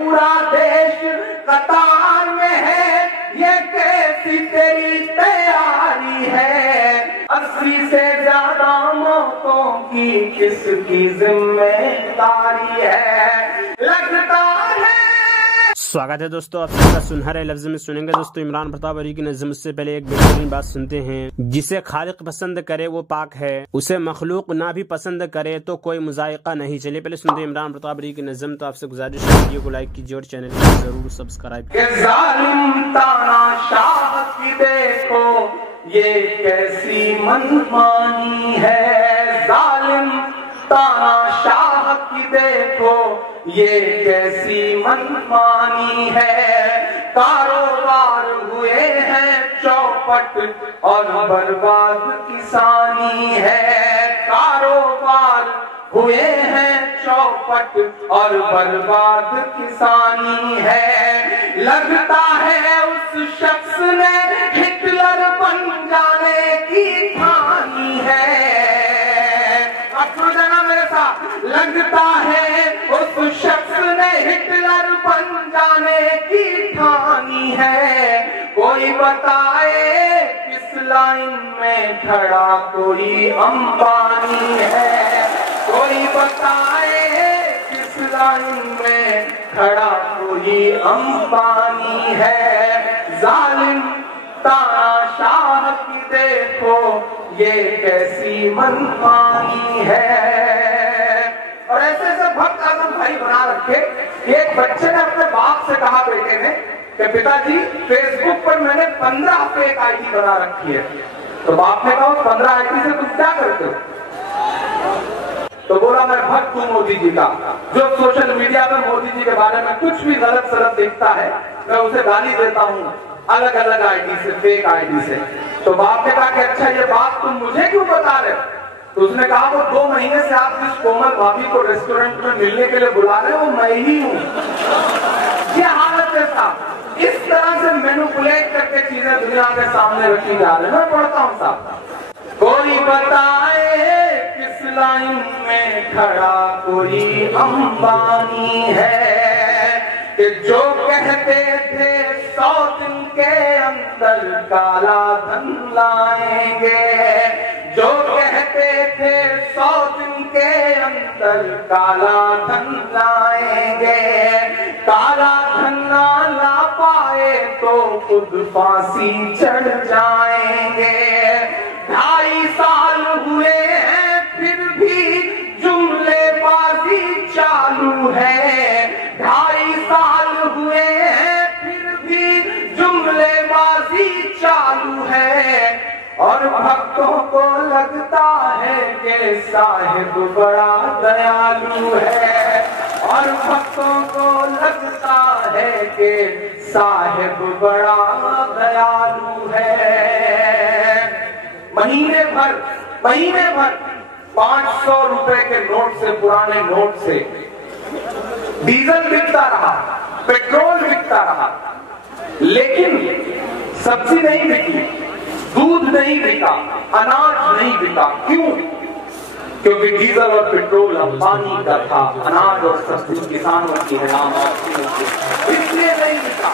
پورا دیش قطار میں ہے، یہ کیسی تیری تیاری ہے؟ 80 سے زیادہ موتوں کی کس کی ذمہ داری ہے؟ لگتا ہے سواگت ہے دوستو، آپ سب کا سنہرے لفظ میں سنیں گے دوستو عمران پرتاپ علی کی نظم سے پہلے ایک بہترین بات سنتے ہیں۔ جسے خالق پسند کرے وہ پاک ہے، اسے مخلوق نہ بھی پسند کرے تو کوئی مذائقہ نہیں۔ چلیے پہلے سنتے ہیں عمران پرتاپ علی کی نظم۔ تو آپ سے گزارش ہے ویڈیو کو لائک کیجیے اور چینل کو ضرور سبسکرائب کیجیے۔ ظالم تانا شاہ کی دیکھو یہ کیسی منمانی ہے، ظالم تانا شاہ کی دیکھو یہ کیسی منمانی ہے۔ کاروبار ہوئے ہیں چوپٹ اور برباد کسانی ہے، کاروبار ہوئے ہیں چوپٹ اور برباد کسانی ہے۔ لگتا ہے اس شخص نے ہٹلر بن جانے کی ٹھانی ہے۔ اب سن جانا میرے ساتھ، لگتا ہے اس شخص نے ہٹلر بن جانے کی ٹھانی ہے۔ کوئی بتائے کس لائن میں کھڑا کوئی امبانی ہے، کوئی بتائے کس لائن میں کھڑا کوئی امبانی ہے۔ ظالم تانا شاہ کی دیکھو یہ کیسی منمانی ہے۔ اور ایسے ایسے بھکت اعظم بھائی بنا رکھے، ایک بچے نے اپنے باپ سے کہا بیٹے نے کہ پتا جی فیس بک پر میں نے 15 فیک آئی ڈی بنا رکھی ہے۔ تو باپ نے کہا 15 آئی ڈی سے تم کیا کرتے ہو؟ تو بولا میں بھکت ہوں مودی جی کا، جو سوشل میڈیا میں مودی جی کے بارے میں کچھ بھی غلط سلط دیکھتا ہے میں اسے گالی دیتا ہوں الگ الگ آئی ڈی سے، فیک آئی ڈی سے۔ تو باپ نے کہا کہ اچھا یہ بات تم مجھے کیوں بتا رہے؟ تو اس نے کہا وہ 2 مہینے سے آپ جس کومل بھابھی کو ریسٹورنٹ میں ملنے کے لیے بلا رہے وہ میں ہی ہوں۔ یہ حالت ہے صاحب، اس طرح سے مینوپولیٹ کر کے چیزیں دنیا کے سامنے رکھی جا رہی ہیں۔ میں پڑھتا ہوں صاحب، کوئی بتائے کس لائن میں کھڑا کوئی امبانی ہے، کہ جو کہتے تھے 100 دن کے اندر کالا دھن لائیں گے، جو کہتے تھے 100 دن کے اندر کالا دھن لائیں گے، کالا دھن نہ لا پائے تو خود پھانسی چڑھ جائیں گے۔ 2.5 سال ہوئے ہیں پھر بھی جملے بازی چالو ہے، 2.5 سال ہوئے ہیں پھر بھی جملے بازی چالو ہے۔ اور بھکتوں کو لگتا ہے کہ صاحب بڑا دیالو ہے، اور بھکتوں کو لگتا ہے کہ صاحب بڑا دیالو ہے۔ مہینے بھر 500 روپے کے نوٹ سے، پرانے نوٹ سے ڈیزل بکتا رہا، پیٹرول بکتا رہا، لیکن سبزی نہیں بکی، دودھ نہیں بکا، اناج نہیں بکا۔ کیوں؟ کیونکہ ڈیزل اور پیٹرول پانی کا تھا، اناج اور سبزی کسانوں کی ہے، اس لیے نہیں بکا۔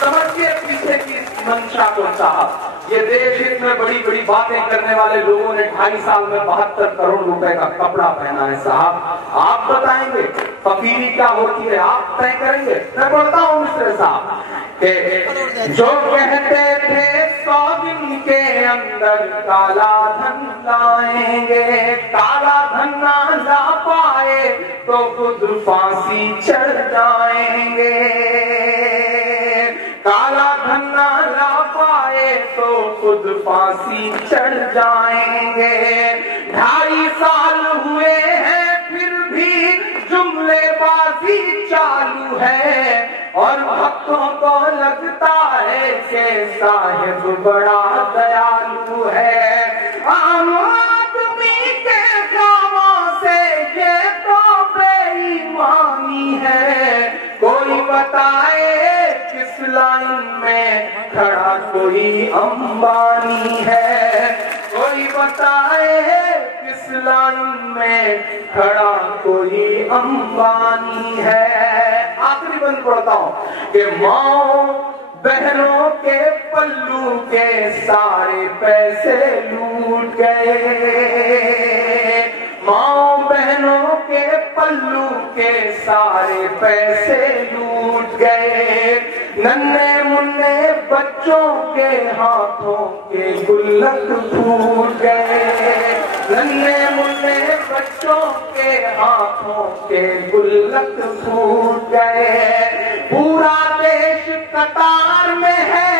سمجھئے پیچھے کی منشا کو صاحب، یہ دیش ہت میں بڑی بڑی باتیں کرنے والے لوگوں نے 2.5 سال میں 72 کروڑ روپے کا کپڑا پہنا ہے صاحب۔ آپ بتائیں گے فقیری کیا ہوتی ہے، آپ طے کریں گے؟ میں پڑھتا ہوں مصر صاحب کہ جو کہتے تھے 100 دن کے اندر کالا دھن لائیں گے، کالا دھن نہ لا پائے تو خود پھانسی چڑھ جائیں گے، کالا دھن نہ لا پائے تو خود پھانسی چڑھ جائیں گے۔ 2.5 سال ہوئے ہیں پھر بھی جملے بازی چالو ہے، اور بھکتوں کو لگتا ہے کہ صاحب بڑا دیالو ہے۔ عام آدمی کے کاموں سے یہ تو بے ایمانی ہے، کوئی بتائے کس لائن میں کھڑا کوئی امبانی ہے، کوئی بتائے کس لائن میں کھڑا کوئی امبانی ہے۔ آخری غالباً پڑھتا ہوں کہ ماں بہنوں کے پلو کے سارے پیسے لوٹ گئے، ماں بہنوں کے پلو کے سارے پیسے لوٹ گئے، ننھے منھے بچوں کے ہاتھوں کے گلک پھوٹ گئے، ننھے منھے بچوں کے ہاتھوں کے گلک پھوٹ گئے، پورا دیش قطار میں ہے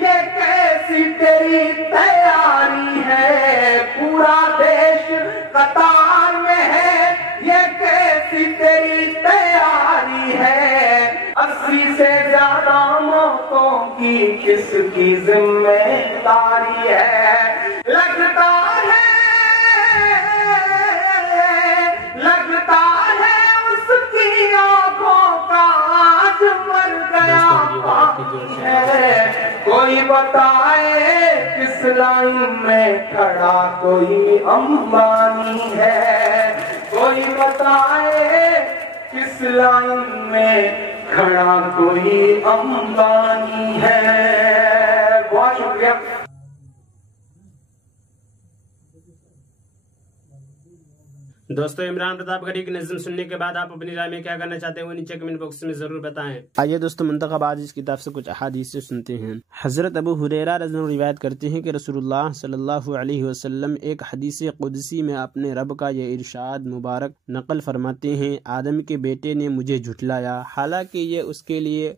یہ کیسی تیری تیاری ہے، پورا دیش قطار میں ہے یہ کیسی تیری تیاری ہے، 80 سے زیادہ موتوں کی کس کی ذمہ داری ہے، لگتا ہے اس کی آنکھوں کا آج مر گیا ہے، کوئی بتائے کس لائن میں کھڑا کوئی امبانی ہے، کوئی بتائے کس لائن میں کھڑا کوئی امبانی ہے۔ بہت شکریہ۔ دوستو عمران پرتاپ گڑھی کی نظم سننے کے بعد آپ اپنی رائے میں کیا کرنا چاہتے ہیں وہ نیچے کمنٹ باکس میں ضرور بتائیں۔ آئیے دوستو منتخب آج اس کتاب سے کچھ احادیث سنتے ہیں۔ حضرت ابو ہریرہ رضی اللہ عنہ روایت کرتے ہیں کہ رسول اللہ صلی اللہ علیہ وسلم ایک حدیث قدسی میں اپنے رب کا یہ ارشاد مبارک نقل فرماتے ہیں، آدم کے بیٹے نے مجھے جھٹلایا حالانکہ یہ اس کے لیے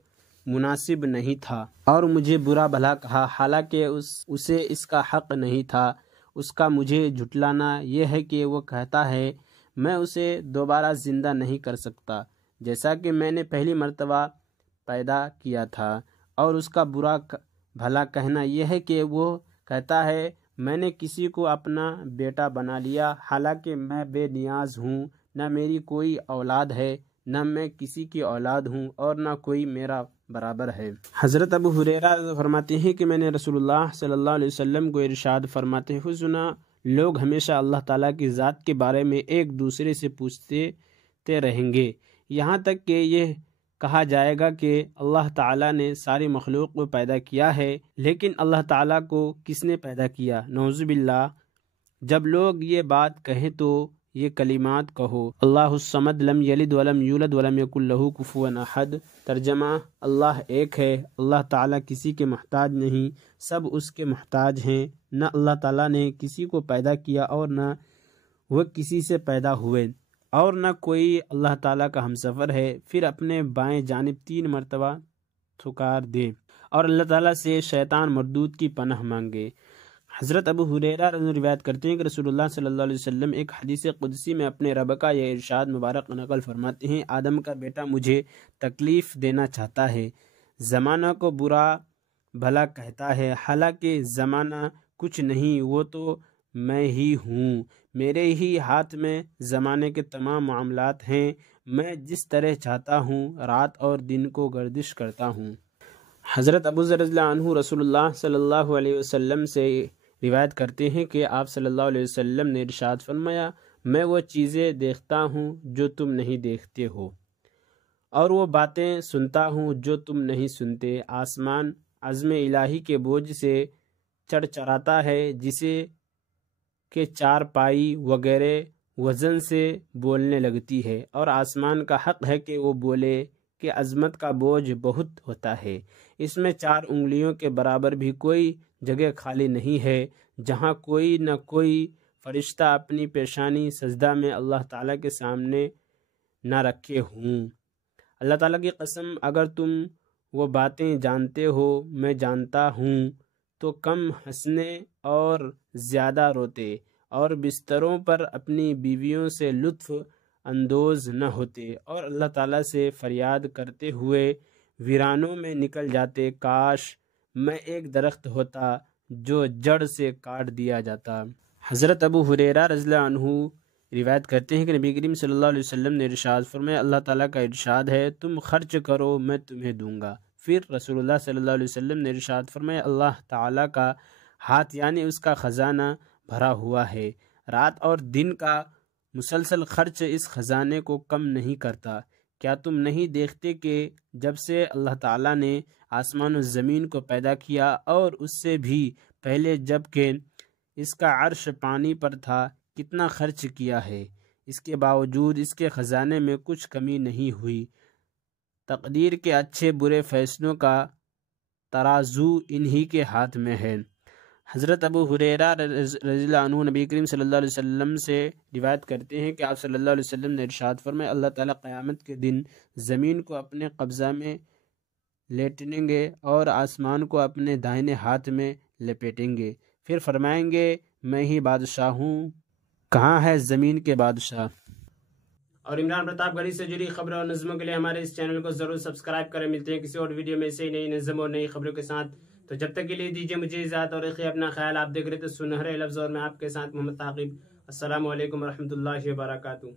مناسب نہیں تھا، اور مجھے برا بھلا کہا حالانکہ اسے اس کا حق نہیں تھا۔ اس کا مجھے جھٹلانا یہ ہے کہ وہ کہتا ہے میں اسے دوبارہ زندہ نہیں کر سکتا جیسا کہ میں نے پہلی مرتبہ پیدا کیا تھا، اور اس کا برا بھلا کہنا یہ ہے کہ وہ کہتا ہے میں نے کسی کو اپنا بیٹا بنا لیا حالانکہ میں بے نیاز ہوں، نہ میری کوئی اولاد ہے، نہ میں کسی کی اولاد ہوں، اور نہ کوئی میرا برابر ہے۔ حضرت ابو ہریرہ فرماتے ہیں کہ میں نے رسول اللہ صلی اللہ علیہ وسلم کو ارشاد فرماتے ہوئے سنا، لوگ ہمیشہ اللہ تعالیٰ کی ذات کے بارے میں ایک دوسرے سے پوچھتے رہیں گے یہاں تک کہ یہ کہا جائے گا کہ اللہ تعالیٰ نے ساری مخلوق کو پیدا کیا ہے، لیکن اللہ تعالیٰ کو کس نے پیدا کیا؟ نعوذ باللہ۔ جب لوگ یہ بات کہیں تو یہ کلمات کہو، اللہ الصمد لم یلد ولم یولد ولم یکن لہ کفوا احد۔ ترجمہ، اللہ ایک ہے، اللہ تعالیٰ کسی کے محتاج نہیں، سب اس کے محتاج ہیں، نہ اللہ تعالیٰ نے کسی کو پیدا کیا اور نہ وہ کسی سے پیدا ہوئے، اور نہ کوئی اللہ تعالیٰ کا ہمسفر ہے۔ پھر اپنے بائیں جانب 3 مرتبہ تھکار دے اور اللہ تعالیٰ سے شیطان مردود کی پناہ مانگے۔ حضرت ابو ہریرہ روایت کرتے ہیں کہ رسول اللہ صلی اللہ علیہ وسلم ایک حدیث قدسی میں اپنے رب کا یہ ارشاد مبارک نقل فرماتے ہیں، آدم کا بیٹا مجھے تکلیف دینا چاہتا ہے، زمانہ کو برا بھلا کہتا ہے حالانکہ زمانہ کچھ نہیں، وہ تو میں ہی ہوں، میرے ہی ہاتھ میں زمانے کے تمام معاملات ہیں، میں جس طرح چاہتا ہوں رات اور دن کو گردش کرتا ہوں۔ حضرت ابو ذر رضی اللہ عنہ رسول اللہ صلی اللہ علیہ وسلم سے روایت کرتے ہیں کہ آپ صلی اللہ علیہ وسلم نے ارشاد فرمایا، میں وہ چیزیں دیکھتا ہوں جو تم نہیں دیکھتے ہو، اور وہ باتیں سنتا ہوں جو تم نہیں سنتے۔ آسمان عزم الہی کے بوجھ سے چڑچڑاتا ہے، جسے کہ 4 پائی وغیرہ وزن سے بولنے لگتی ہے، اور آسمان کا حق ہے کہ وہ بولے کہ عظمت کا بوجھ بہت ہوتا ہے، اس میں 4 انگلیوں کے برابر بھی کوئی جگہ خالی نہیں ہے جہاں کوئی نہ کوئی فرشتہ اپنی پیشانی سجدہ میں اللہ تعالیٰ کے سامنے نہ رکھے ہوں۔ اللہ تعالیٰ کی قسم، اگر تم وہ باتیں جانتے ہو میں جانتا ہوں تو کم ہنسنے اور زیادہ روتے، اور بستروں پر اپنی بیویوں سے لطف اندوز نہ ہوتے، اور اللہ تعالیٰ سے فریاد کرتے ہوئے ویرانوں میں نکل جاتے، کاش میں ایک درخت ہوتا جو جڑ سے کاٹ دیا جاتا۔ حضرت ابو ہریرہ رضی اللہ عنہ روایت کرتے ہیں کہ نبی کریم صلی اللہ علیہ وسلم نے ارشاد فرمایا، اللہ تعالیٰ کا ارشاد ہے تم خرچ کرو میں تمہیں دوں گا۔ پھر رسول اللہ صلی اللہ علیہ وسلم نے ارشاد فرمایا، اللہ تعالیٰ کا ہاتھ یعنی اس کا خزانہ بھرا ہوا ہے، رات اور دن کا مسلسل خرچ اس خزانے کو کم نہیں کرتا۔ کیا تم نہیں دیکھتے کہ جب سے اللہ تعالیٰ نے آسمان و زمین کو پیدا کیا اور اس سے بھی پہلے جب کہ اس کا عرش پانی پر تھا کتنا خرچ کیا ہے، اس کے باوجود اس کے خزانے میں کچھ کمی نہیں ہوئی۔ تقدیر کے اچھے برے فیصلوں کا ترازو انہی کے ہاتھ میں ہے۔ حضرت ابو ہریرہ رضی اللہ عنہ نبی کریم صلی اللہ علیہ وسلم سے روایت کرتے ہیں کہ آپ صلی اللہ علیہ وسلم نے ارشاد فرمایا، اللہ تعالیٰ قیامت کے دن زمین کو اپنے قبضہ میں لیٹیں گے اور آسمان کو اپنے دائیں ہاتھ میں لپیٹیں گے، پھر فرمائیں گے میں ہی بادشاہ ہوں، کہاں ہے زمین کے بادشاہ؟ اور عمران پرتاپ گڑھی سے جڑی خبروں اور نظموں کے لیے ہمارے اس چینل کو ضرور سبسکرائب کریں۔ ملتے ہیں کسی اور ویڈیو میں سے نئی نظم اور نئی خبروں کے ساتھ، تو جب تک کے لیے دیجیے مجھے اجازت اور رکھیے اپنا خیال۔ آپ دیکھ رہے تھے سنہرے لفظ اور میں آپ کے ساتھ محمد ثاقب۔ السلام علیکم ورحمۃ اللہ وبرکاتہ۔